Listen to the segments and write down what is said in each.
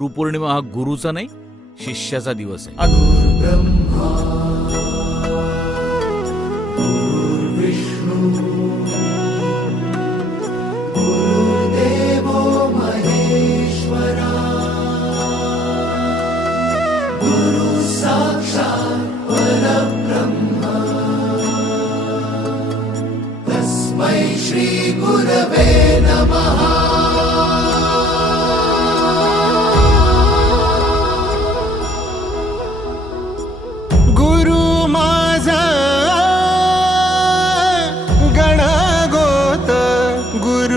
गुरुपौर्णिमा हा गुरुचा नाही शिष्याचा दिवस आहे. गुरु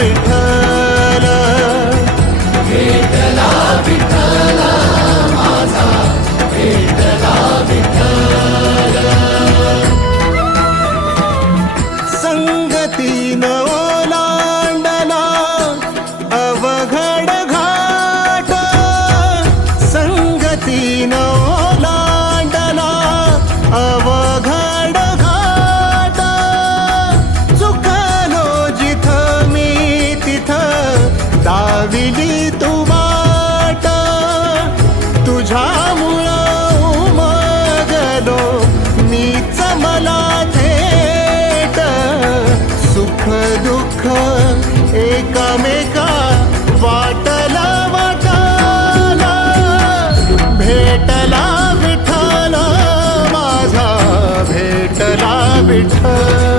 भेटला विठ्ठल दुःख एकामेका वाटला वाटाला भेटला विठ्ठल माझा भेटला विठ्ठल.